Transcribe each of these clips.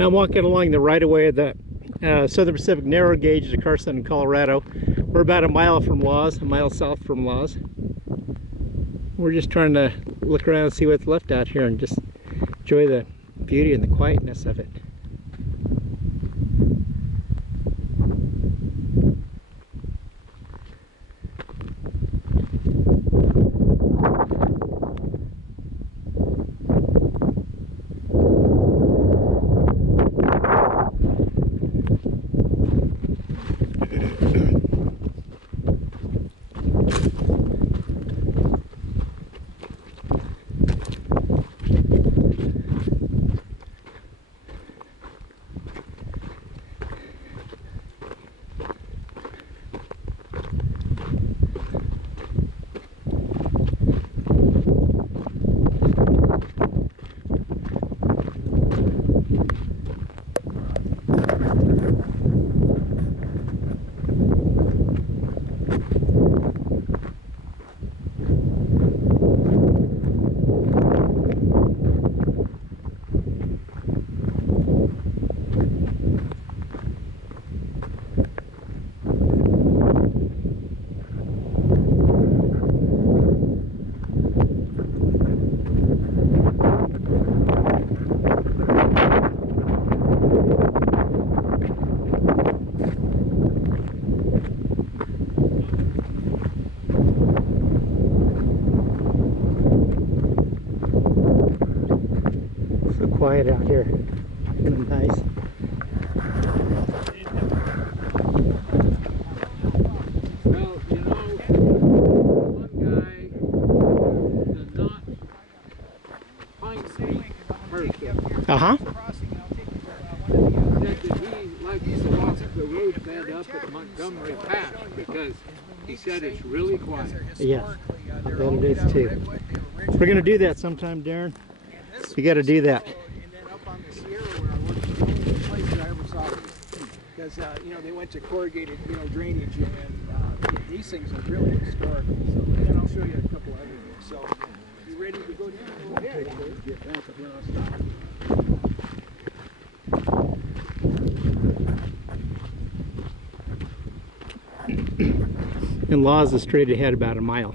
Now I'm walking along the right-of-way of the Southern Pacific narrow gauge to Carson in Colorado. We're about a mile from Laws, a mile south from Laws. We're just trying to look around and see what's left out here and just enjoy the beauty and the quietness of it. Quiet out here. Nice. Well, you know, one guy did not find person. Uh-huh. Said that he likes to walk the road bed up at Montgomery Pass because he said it's really quiet. Yes, I bet it is too. We're going to do that sometime, Darren. You got to do that. Because you know, they went to corrugated, you know, drainage, and these things are really historical. So, and then I'll show you a couple other things. So, you ready to go down? Yeah. Get back up where I'll stop. And Laws is straight ahead about a mile.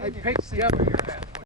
I picked up